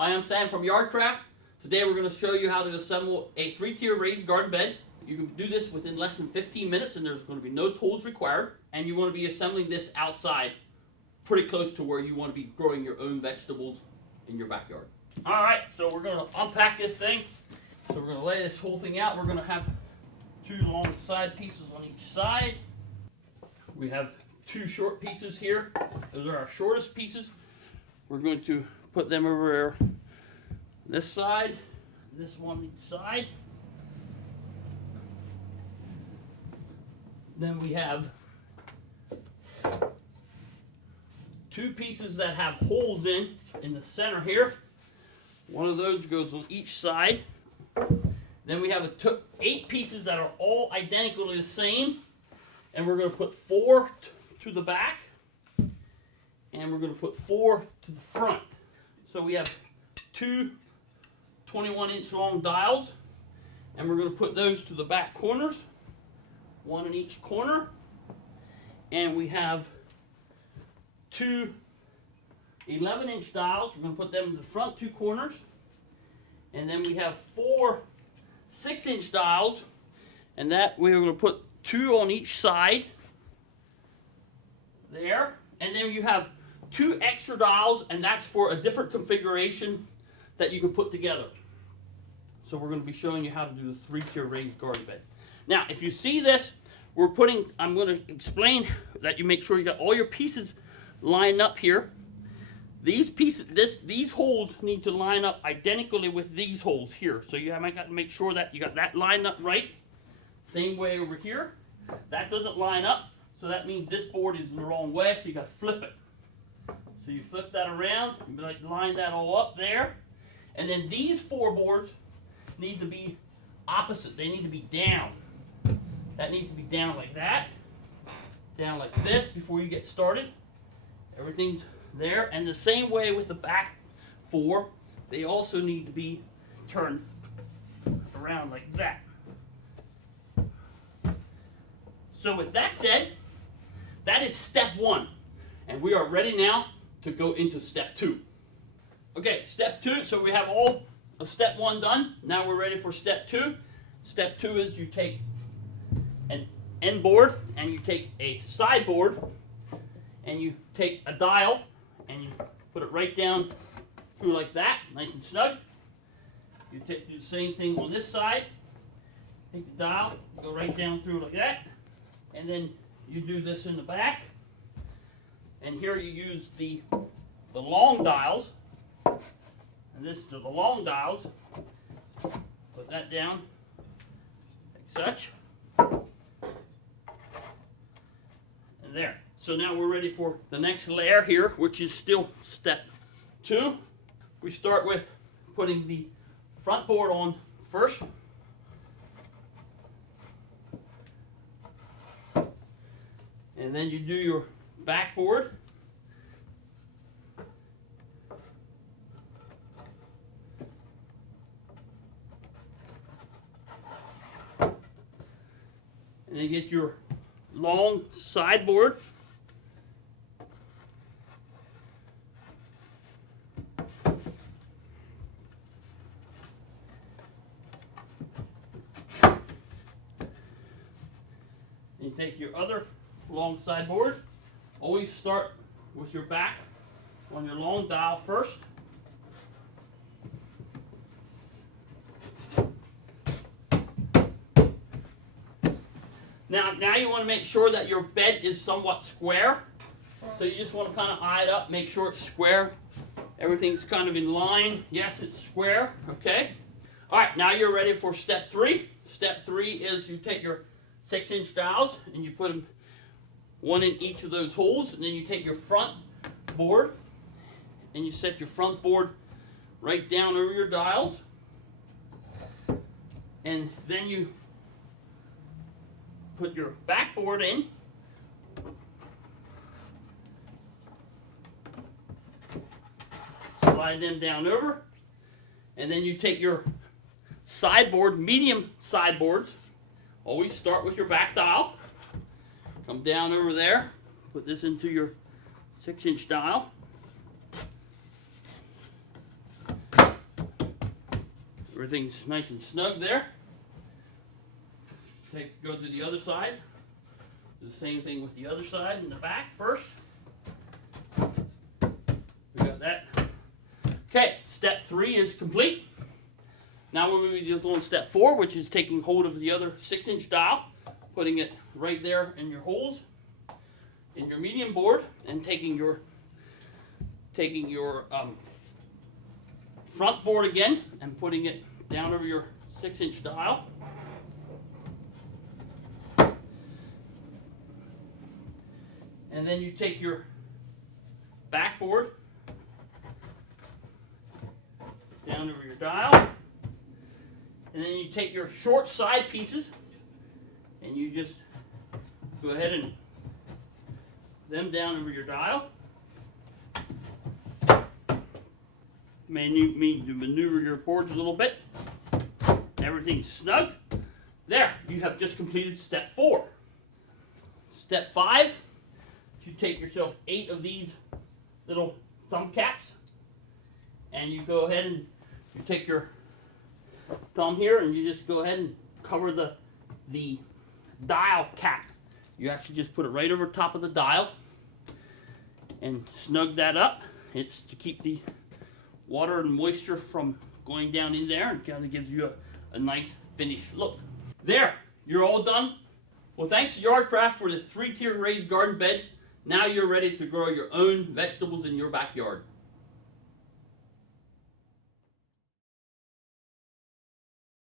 Hi, I'm Sam from Yardcraft. Today we're going to show you how to assemble a 3-tier raised garden bed. You can do this within less than 15 minutes and there's going to be no tools required. And you want to be assembling this outside, pretty close to where you want to be growing your own vegetables in your backyard. Alright, so we're going to unpack this thing. So we're going to lay this whole thing out. We're going to have 2 long side pieces on each side. We have 2 short pieces here. Those are our shortest pieces. We're going to put them over there, this side, this one each side. Then we have 2 pieces that have holes in the center here. One of those goes on each side. Then we have 8 pieces that are all identically the same. And we're going to put 4 to the back. And we're going to put 4 to the front. So we have 2 21-inch long dials, and we're going to put those to the back corners, 1 in each corner. And we have 2 11-inch dials. We're going to put them in the front 2 corners. And then we have 4 6-inch dials, and that we're going to put 2 on each side there. And then you have 2 extra dials, and that's for a different configuration that you can put together. So we're going to be showing you how to do the 3-tier raised garden bed. Now, if you see this, I'm going to explain that you make sure you got all your pieces lined up here. These pieces, these holes need to line up identically with these holes here. So you might got to make sure that you got that lined up right. Same way over here. That doesn't line up, so that means this board is the wrong way, so you got to flip it. So you flip that around, you line that all up there. And then these 4 boards need to be opposite. They need to be down. That needs to be down like that. Down like this before you get started. Everything's there. And the same way with the back 4, they also need to be turned around like that. So with that said, that is step 1. And we are ready now to go into step 2. Okay, step 2, so we have all of step 1 done. Now we're ready for step 2. Step 2 is you take an end board and you take a side board and you take a dial and you put it right down through like that, nice and snug. You do the same thing on this side. Take the dial, go right down through like that, and then you do this in the back. And here you use the long dials, and this is the long dials. Put that down like such, and there. So now we're ready for the next layer here, which is still step 2. We start with putting the front board on first. And then you do your backboard. And then get your long sideboard. And you take your other long sideboard. Always start with your back on your long dial first. Now you want to make sure that your bed is somewhat square. So you just want to kind of eye it up, make sure it's square. Everything's kind of in line. Yes, it's square. Okay. All right, now you're ready for step 3. Step 3 is you take your 6-inch dials and you put them 1 in each of those holes, and then you take your front board and you set your front board right down over your dials, and then you put your backboard in, slide them down over, and then you take your sideboard, medium sideboards. Always start with your back dial. Come down over there, put this into your 6-inch dial. Everything's nice and snug there. Go to the other side. Do the same thing with the other side in the back first. We got that. Okay, step 3 is complete. Now we're going to be doing step 4, which is taking hold of the other 6-inch dial, putting it right there in your holes in your medium board, and taking your front board again and putting it down over your 6-inch dial. And then you take your backboard down over your dial. And then you take your short side pieces and you just go ahead and them down over your dial. May need to maneuver your boards a little bit. Everything's snug. There, you have just completed step 4. Step 5, you take yourself 8 of these little thumb caps, and you go ahead and you take your thumb here and you just go ahead and cover the dial cap. You actually just put it right over top of the dial and snug that up. It's to keep the water and moisture from going down in there, and kind of gives you a nice finished look. There, you're all done. Well, thanks to Yardcraft for this 3-tier raised garden bed. Now you're ready to grow your own vegetables in your backyard.